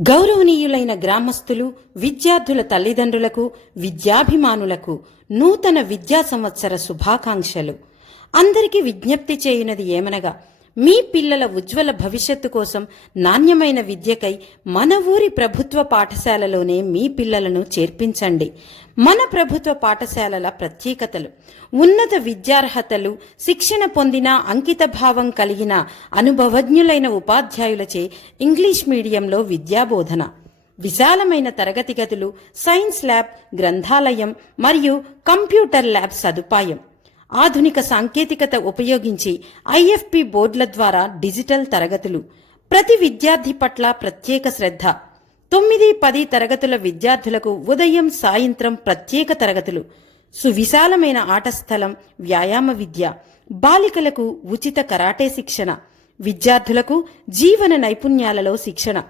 గౌరవనీయులైన గ్రామస్తులు విద్యార్థుల తల్లిదండ్రులకు విద్యాభిమానులకు నూతన విద్యా సంవత్సర శుభాకాంక్షలు. అందరికీ విజ్ఞప్తి చేయనది ఏమనగా మీ పిల్లల ఉజ్వల భవిష్యత్తు కోసం నాణ్యమైన విద్యకై మన ఊరి ప్రభుత్వ పాఠశాలలోనే మీ పిల్లలను చేర్పించండి. మన ప్రభుత్వ పాఠశాలల ప్రత్యేకతలు ఉన్నత విద్యార్హతలు శిక్షణ పొందిన అంకిత భావం కలిగిన అనుభవజ్ఞులైన ఉపాధ్యాయులచే ఇంగ్లీష్ మీడియంలో విద్యాబోధన. విశాలమైన తరగతి గదులు సైన్స్ ల్యాబ్ గ్రంథాలయం మరియు కంప్యూటర్ ల్యాబ్ సదుపాయం. ఆధునిక సాంకేతికత ఉపయోగించి ఐఎఫ్పి బోర్డుల ద్వారా డిజిటల్ తరగతులు. ప్రతి విద్యార్థి పట్ల ప్రత్యేక శ్రద్ధ. తొమ్మిది పది తరగతుల విద్యార్థులకు ఉదయం సాయంత్రం ప్రత్యేక తరగతులు. సువిశాలమైన ఆట స్థలం వ్యాయామ విద్య. బాలికలకు ఉచిత కరాటే శిక్షణ. విద్యార్థులకు జీవన నైపుణ్యాలలో శిక్షణ.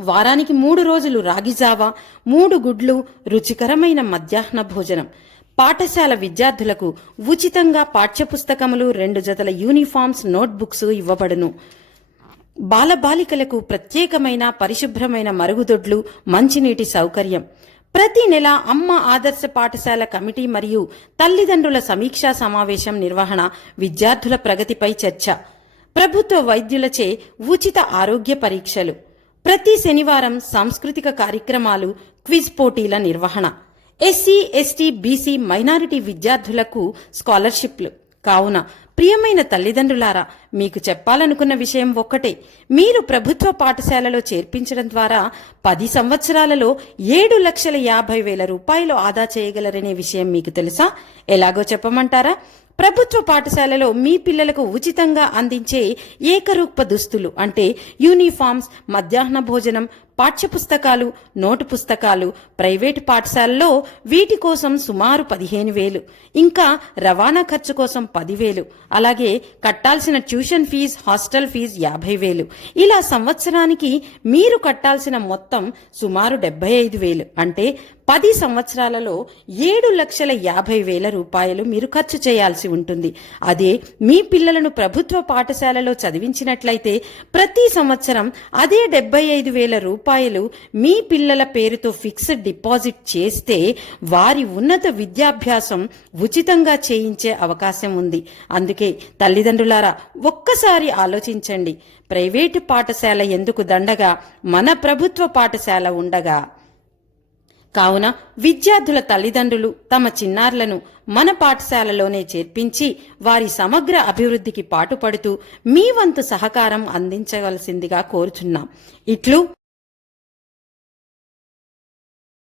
వారానికి మూడు రోజులు రాగిజావా మూడు గుడ్లు రుచికరమైన మధ్యాహ్న భోజనం. పాఠశాల విద్యార్థులకు ఉచితంగా పాఠ్యపుస్తకములు రెండు జతల యూనిఫామ్స్ నోట్బుక్స్ ఇవ్వబడును. బాలబాలికలకు ప్రత్యేకమైన పరిశుభ్రమైన మరుగుదొడ్లు మంచినీటి సౌకర్యం. ప్రతి నెల అమ్మ ఆదర్శ పాఠశాల కమిటీ మరియు తల్లిదండ్రుల సమీక్షా సమావేశం నిర్వహణ విద్యార్థుల ప్రగతిపై చర్చ. ప్రభుత్వ వైద్యులచే ఉచిత ఆరోగ్య పరీక్షలు. ప్రతి శనివారం సాంస్కృతిక కార్యక్రమాలు క్విజ్ పోటీల నిర్వహణ. ఎస్సీ ఎస్టీ బీసీ మైనారిటీ విద్యార్థులకు స్కాలర్షిప్లు. కావున ప్రియమైన తల్లిదండ్రులారా మీకు చెప్పాలనుకున్న విషయం ఒక్కటే. మీరు ప్రభుత్వ పాఠశాలలో చేర్పించడం ద్వారా పది సంవత్సరాలలో ఏడు లక్షల యాభై వేల రూపాయలు ఆదా చేయగలరనే విషయం మీకు తెలుసా? ఎలాగో చెప్పమంటారా? ప్రభుత్వ పాఠశాలలో మీ పిల్లలకు ఉచితంగా అందించే ఏకరూప దుస్తులు అంటే యూనిఫామ్స్ మధ్యాహ్న భోజనం పాఠ్యపుస్తకాలు నోటు పుస్తకాలు ప్రైవేటు పాఠశాలలో వీటి కోసం సుమారు పదిహేను వేలు. ఇంకా రవాణా ఖర్చు కోసం పదివేలు. అలాగే కట్టాల్సిన ట్యూషన్ ఫీజు హాస్టల్ ఫీజు యాభై వేలు. ఇలా సంవత్సరానికి మీరు కట్టాల్సిన మొత్తం సుమారు డెబ్బై ఐదు వేలు. అంటే పది సంవత్సరాలలో ఏడు లక్షల యాభై వేల రూపాయలు మీరు ఖర్చు చేయాల్సి ఉంటుంది. అదే మీ పిల్లలను ప్రభుత్వ పాఠశాలలో చదివించినట్లయితే ప్రతి సంవత్సరం అదే డెబ్బై ఐదు వేల రూపాయలు మీ పిల్లల పేరుతో ఫిక్స్డ్ డిపాజిట్ చేస్తే వారి ఉన్నత విద్యాభ్యాసం ఉచితంగా చేయించే అవకాశం ఉంది. అందుకే తల్లిదండ్రులారా ఒక్కసారి ఆలోచించండి. ప్రైవేటు పాఠశాల ఎందుకు దండగా? మన ప్రభుత్వ పాఠశాల ఉండగా. కావున విద్యార్థుల తల్లిదండ్రులు తమ చిన్నారులను మన పాఠశాలలోనే చేర్పించి వారి సమగ్ర అభివృద్ధికి పాటుపడుతూ మీ వంతు సహకారం అందించవలసిందిగా కోరుచున్నాం. ఇట్లు